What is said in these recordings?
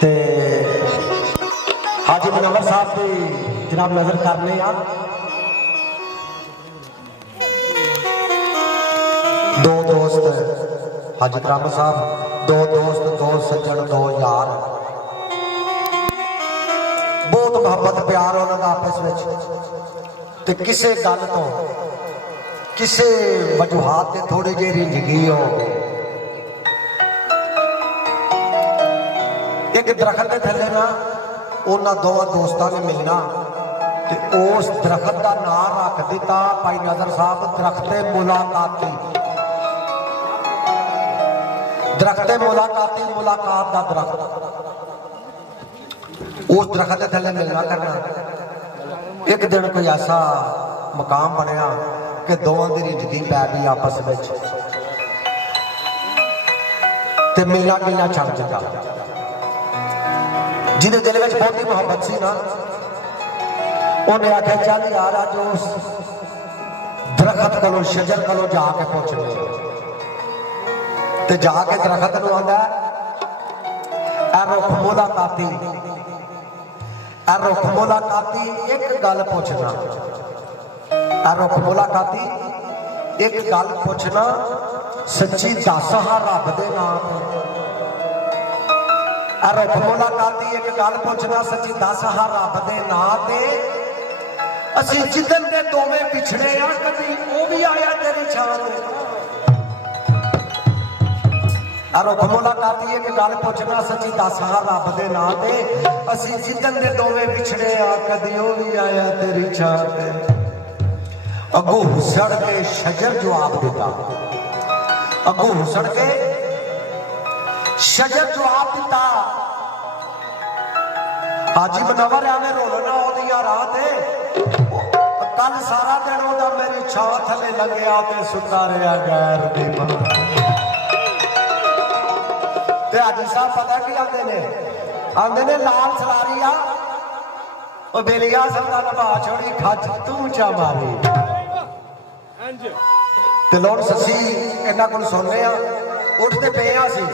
ते हाजी मुनव्वर साहब की जनाब नजर करने आ दो दोस्त हाजी करामत साहब, दो दोस्त, दो सज्जन, दो यार, बहुत मुहब्बत प्यार उन्होंने आपस में ते किसे गल तो किसे वजूहात से थोड़ी जी रिंझगी हो गई। एक दरखत के थले ना उन्होंने दोवां दोस्तों ने मिलना ते उस दरखत का नाम रख दिता भाई नजर साहब दरख्ते मुलाकाती। दरख्ते मुलाकाती, मुलाकात का दरख्त। उस दरख्त के थले मिलना करना। एक दिन कोई ऐसा मकाम बनया कि दोवां दी रिझदी पै गई आपस में ते मिलना गिलना छड़ दिता। जिहदे दिल में बहुत ही मुहब्बत सी ना उन्हें आख्या चल यार अज उस दरखत को शजर को जाके पूछ ले ते जाके दरखत नूं आंदा ऐ रुख मुलाकाती, ऐ रुख मुलाकाती एक गल पूछना, ऐ रुख मुलाकाती एक गल पूछना सच्ची दस हा रब दे नाम ते। रुख मुलाकाती एक गल पूछना सच्ची दस हा रब दे नाम ते। असी जिदन दे दोवें पिछड़े आ कभी वो भी आया तेरी छां ते। रुख मुलाकाती एक गल पूछना सच्ची दस हा रब दे नाम ते। असी जिदन दे दोवें पिछड़े आ कभी वो भी आया तेरी छां ते। अगू हुसड़ के शजर जवाब दिता, अगू हुसड़ के शजर जवाब दिता हाजी मुनव्वर एवें रोलना ओदियां राह ते कल सारा दिन ओदा मेरी छां थले लग्या ते सुता रहा गैर दी मां ते हाजी साहब पता की आंदे ने लाल सलारी आ ओ बेलिया सदा नभा छोड़ी खच तू चा मारी ते लोग ससी इन्हां कोल सुनने आ उठते पे आ सी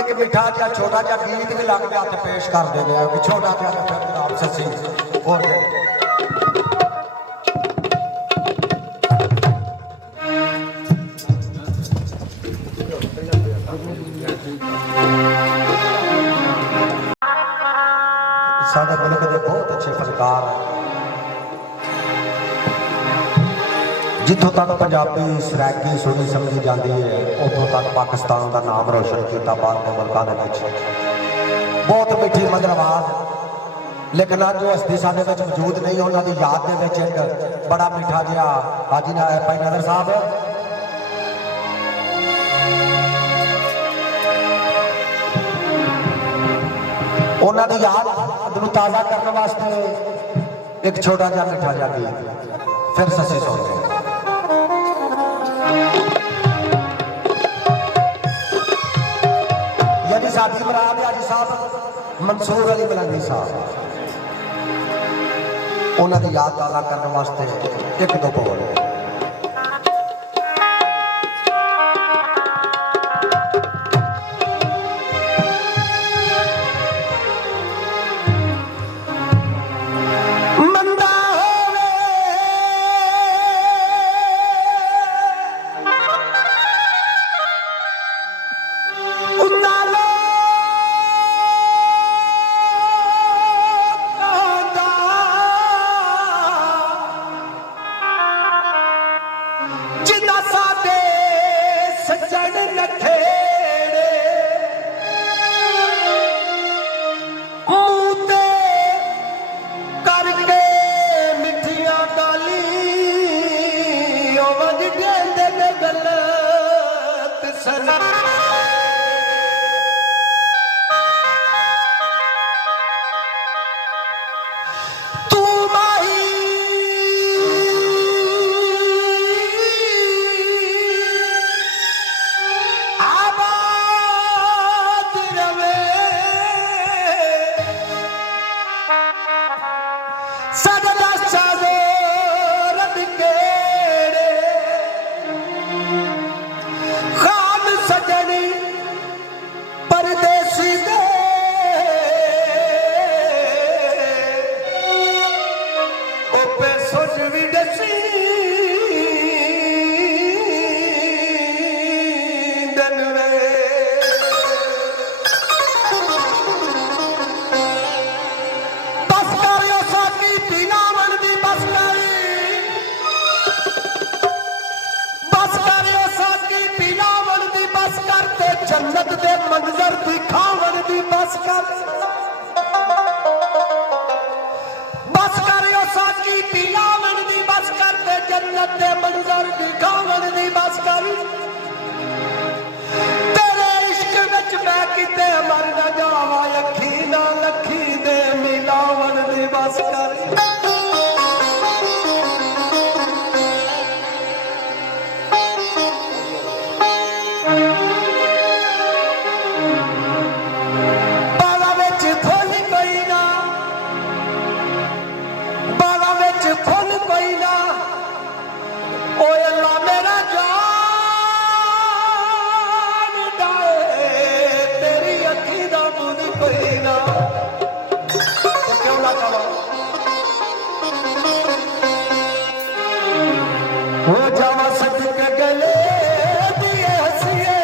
एक मिठा जा छोटा जा गीत भी लग गया तो पेश कर देने आ छोटा जा ससी और साडे मुल्क के बहुत अच्छे फनकार हैं। जितों तक पंजाबी सराकी सुनी समझी जाती है उतों तक पाकिस्तान का नाम रोशन किया बाहर के मुल्कों में। बहुत मीठी मधुर आवाज लेकिन अज जो हस्ती साडे विच मौजूद नहीं उन्होंने याद दे विच एक बड़ा मीठा जिहा हाजी भाई नदर साहब उन्होंने याद नूं ताज़ा करने वास्ते एक छोटा जिहा मीठा जिहा गीत फिर ससी सुन गए। यानी साथी मराद हाजी साहब मंसूर अली मलंगी साहब उन्होंने याद ताज़ा करने वास्ते एक दो बोल ते मंजर दिखावन दी बस कर तेरे इश्क विच मैं किते मर न जावा अखी ना लखी दे मिलावन दी बस कर हो जावा सदक गले दिए हसिए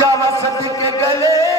जावा सदक गले